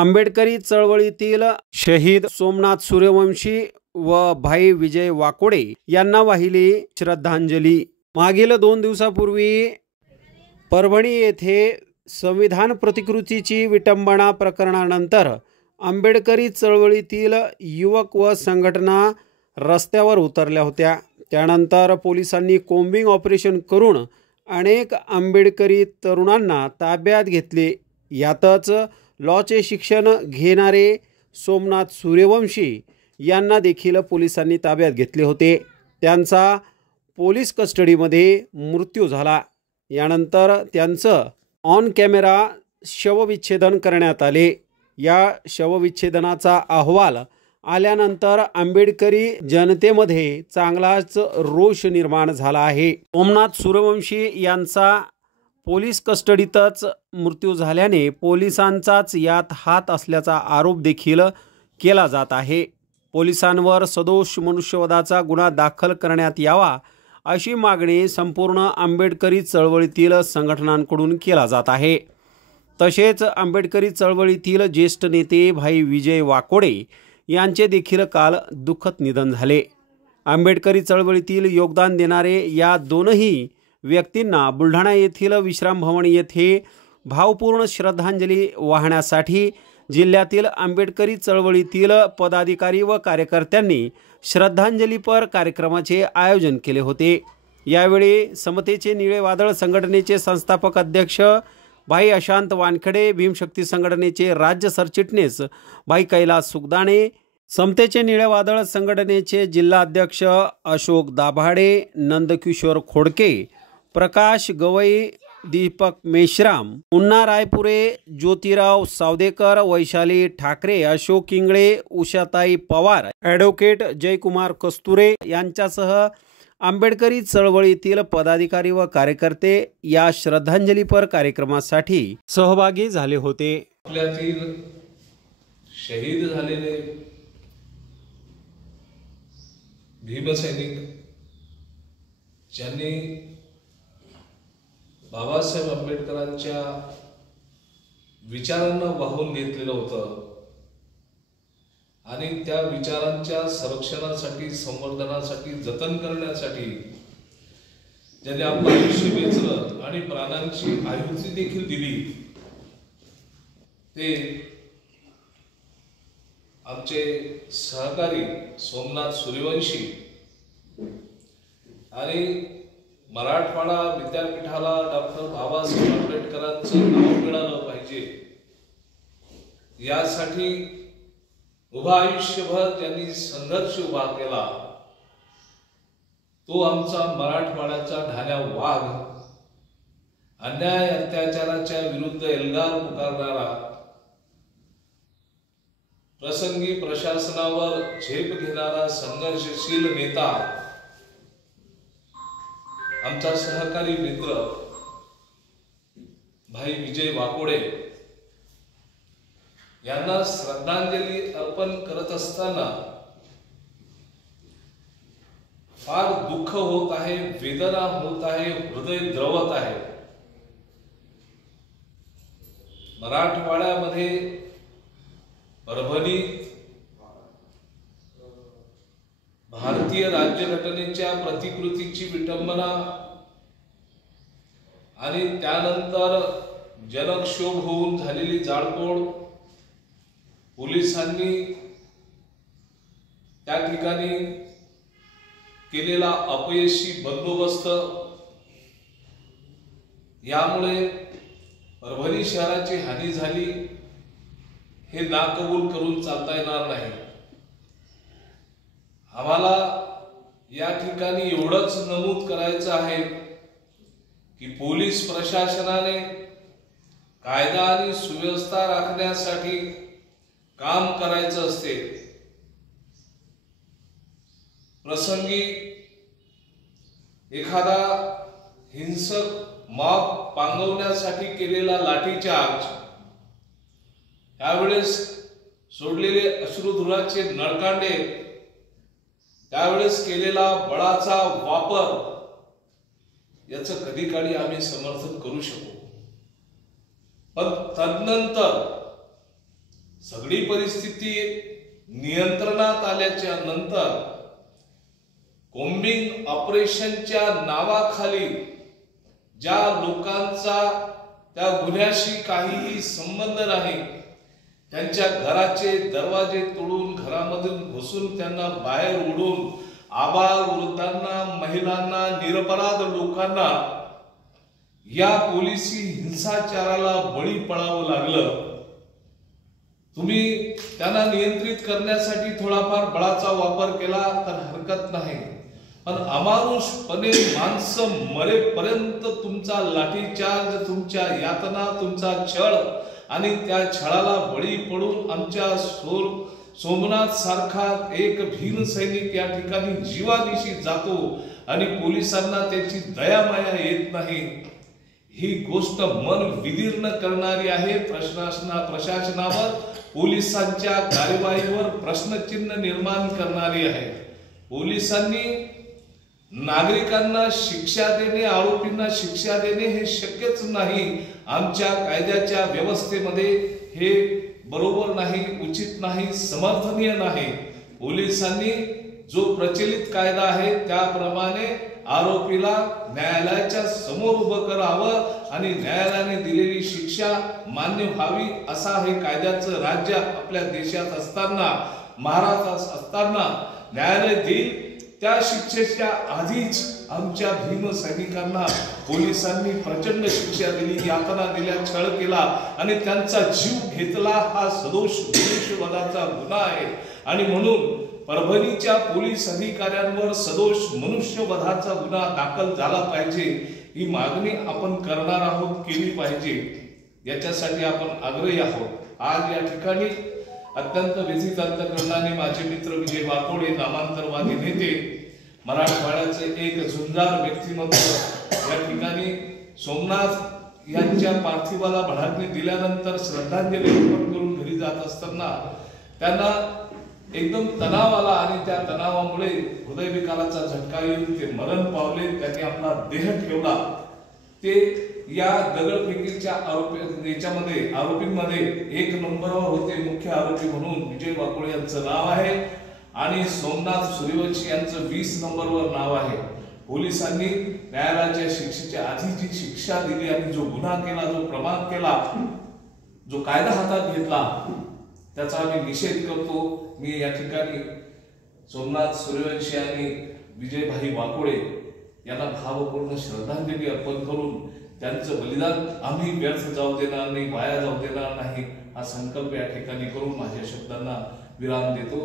आंबेडकरी चळवळीतील शहीद सोमनाथ सूर्यवंशी व भाई विजय वाकोडे यांना वाहिली श्रद्धांजली। मागील 2 दिवसापूर्वी परभणी येथे संविधान प्रतिकृतीची विटंबना प्रकरणानंतर आंबेडकरी चळवळीतील युवक व संघटना रस्त्यावर उतरल्या होत्या। त्यानंतर पोलिसांनी कोम्बिंग ऑपरेशन करून अनेक आंबेडकरी तरुणांना ताब्यात घेतले। यातच लॉचे शिक्षण घेणारे सोमनाथ सूर्यवंशी यांना देखील पोलिसांनी ताब्यात घेतले होते। त्यांचा पोलीस कस्टडीमध्ये मृत्यू झाला। यानंतर त्यांचं ऑन कॅमेरा शवविच्छेदन करण्यात आले। या शवविच्छेदनाचा अहवाल आल्यानंतर आंबेडकरी जनतेमध्ये चांगलाच रोष निर्माण झाला आहे। सोमनाथ सूर्यवंशी यांचा पोलीस कस्टडीतच मृत्यू झाल्याने पोलिसांचाच यात हात असल्याचा आरोप देखील केला जात आहे। पोलिसांवर सदोष मनुष्यवधाचा गुन्हा दाखल करण्यात यावा अशी मागणी संपूर्ण आंबेडकरी चळवळीतील संघटनांकडून केला जात आहे। तसेच आंबेडकरी चळवळीतील ज्येष्ठ नेते भाई विजय वाकोडे यांचे देखील काल दुःखद निधन झाले। आंबेडकरी चळवळीतील योगदान देणारे या दोनही व्यक्तींना बुलढाणा येथील विश्राम भवन येथे भावपूर्ण श्रद्धांजली वाहण्यासाठी जिल्ह्यातील आंबेडकरी चळवळीतील पदाधिकारी व कार्यकर्त्यांनी श्रद्धांजलीपर कार्यक्रमाचे आयोजन केले होते। यावेळी समतेचे निळे वादळ संघटनेचे संस्थापक अध्यक्ष भाई अशांत वानखडे, भीमशक्ती संघटनेचे राज्य सरचिटणीस भाई कैलास सुगदाणे, समतेचे निळे वादळ संघटनेचे जिल्हा अध्यक्ष अशोक दाभाडे, नंदकिशोर खोडके, प्रकाश गवई, दीपक मेश्राम, मुन्ना रायपुरे, ज्योतिराव सावदेकर, वैशाली ठाकरे, अशोक इंगळे, उषाताई पवार, ॲडव्होकेट जयकुमार कस्तुरे यांच्यासह आंबेडकरी चळवळीतील पदाधिकारी व कार्यकर्ते या श्रद्धांजलीपर कार्यक्रमासाठी सहभागी झाले होते। आपल्यातील शहीद झालेले भीमसैनिक ज्यांनी बाबासाहेब आंबेडकरांच्या विचारांना वाहून घेतलेलं होतं आणि त्या विचारांच्या संरक्षणासाठी, संवर्धनासाठी, जतन करण्यासाठी ज्यांनी आपलं आयुष्य वेचलं आणि प्राणांची आहुती देखील दिली, ते आमचे सहकारी सोमनाथ सूर्यवंशी आणि मराठवाडा विद्यापीठाला डॉक्टर बाबासाहेब आंबेडकरांचं नाव मिळालं पाहिजे यासाठी उभा आयुष्यभर ज्यांनी संघर्ष उभा केला, तो आमचा मराठवाड्याचा ढाल्या वाघ, अन्याय अत्याचाराच्या विरुद्ध एल्गार पुकारणारा, प्रसंगी प्रशासनावर झेप घेणारा संघर्षशील नेता, आमचा सहकारी मित्र भाई विजय वाकोडे यांना श्रद्धांजली अर्पण करत असताना फार दुःख होत आहे, वेदना होत आहे, हृदय द्रवत आहे। मराठवाड्यामध्ये परभणीत भारतीय राज्यघटनेच्या प्रतिकृतीची विटंबना आणि त्यानंतर जनक्षोभ होऊन झालेली जाळपोळ, पोलिसांनी त्या ठिकाणी केलेला अपयशी बंदोबस्त यामुळे परभणी शहराची हानी झाली हे नाकबूल करून चालता येणार नाही। आम्हाला या ठिकाणी एवढंच नमूद करायचं आहे की पोलीस प्रशासनाने कायदा आणि सुव्यवस्था राखण्यासाठी काम करायचं असते। प्रसंगी एखादा हिंसक मॉब पांगवण्यासाठी केलेला लाठीचार्ज, त्यावेळेस सोडलेले अश्रुधुराचे नळकांडे, त्यावेळेस केलेला बळाचा वापर याचं कधी काळी आम्ही समर्थन करू शकू, पण तदनंतर सगळी परिस्थिती नियंत्रणात आल्याच्या नंतर कॉम्बिंग ऑपरेशनच्या नावाखाली ज्या लोकांचा त्या गुन्ह्याशी काहीही संबंध नाही, त्यांच्या घराचे दरवाजे तोडून घरामधून घुसून त्यांना बाहेर ओढून आबाल वृद्धांना, महिलांना, निरपराध लोकांना या पोलिसी हिंसाचाराला बळी पडावं लागलं। तुम्ही त्यांना नियंत्रित करण्यासाठी थोडाफार बळाचा वापर केला तर हरकत नाही, पण अमानुषपणे माणसं मरेपर्यंत तुमचा लाठीचार्ज, तुमच्या यातना, तुमचा छळ आणि त्या छळाला बळी पडून आमच्या सोमनाथ सारखा एक भीम सैनिक या ठिकाणी जीवानिशी जातो आणि पोलिसांना त्याची दयामाया येत नाही। ही गोष्ट मन विदीर्ण करणारी आहे। प्रशासनावर, पोलिसांच्या कार्यवाहीवर प्रश्नचिन्ह निर्माण करणारी आहे। पोलिसांनी नागरिकांना शिक्षा देणे, आरोपींना शिक्षा देणे हे शक्यच नाही। आमच्या कायद्याच्या व्यवस्थेमध्ये हे बरोबर नाही, उचित नाही, समर्थनीय नाही। पोलिसांनी जो प्रचलित कायदा आहे त्याप्रमाणे आरोपीला न्यायालयाच्या समोर उभं करावं आणि न्यायालयाने दिलेली शिक्षा मान्य व्हावी, असा हे कायद्याचं राज्य आपल्या देशात असताना, महाराष्ट्रात असताना न्यायालय देईल त्या शिक्षेच्या आधीच आमच्या भीम सैनिकांना पोलिसांनी प्रचंड शिक्षा दिली, यातना दिल्या, छळ केला आणि त्यांचा जीव घेतला। हा सदोष मनुष्यवधाचा गुन्हा आहे आणि म्हणून परभणीच्या पोलीस अधिकाऱ्यांवर सदोष मनुष्यवधाचा गुन्हा दाखल झाला पाहिजे, ही मागणी आपण करणार आहोत, केली पाहिजे। याच्यासाठी आपण आग्रही आहोत। आज या ठिकाणी अत्यंत व्यथित अंतःकरणाने माझे मित्र विजय वाकोडे, नामांतरवादी नेते, मराठवाड्याचे एक झुंजार व्यक्तिमत्व, या ठिकाणी सोमनाथ यांच्या पार्थिवाला भडाकणी दिल्यानंतर श्रद्धांजली अर्पण करून घरी जात असताना त्यांना एकदम तणाव आला आणि त्या तणावामुळे हृदयविकाराचा झटका येऊन ते मरण पावले। त्यांनी आपला देह ठेवला। ते या दगडफेकीच्या आरोपींमध्ये 1 नंबरवर होते। मुख्य आरोपी म्हणून विजय वाकोडे यांचं नाव आहे आणि सोमनाथ सूर्यवंशी यांचं 20 नंबरवर नाव आहे। पोलिसांनी न्यायालयाच्या शिक्षेच्या आधी जी शिक्षा दिली आणि जो गुन्हा केला, जो प्रमाण केला, जो कायदा हातात घेतला, त्याचा आम्ही निषेध करतो। मी या ठिकाणी सोमनाथ सूर्यवंशी आणि विजयभाई वाकोडे यांना भावपूर्ण श्रद्धांजली अर्पण करून त्यांचं बलिदान आम्ही व्यर्थ जाऊ देणार नाही, वाया जाऊ देणार नाही, हा संकल्प या ठिकाणी करून माझ्या शब्दांना विराम देतो।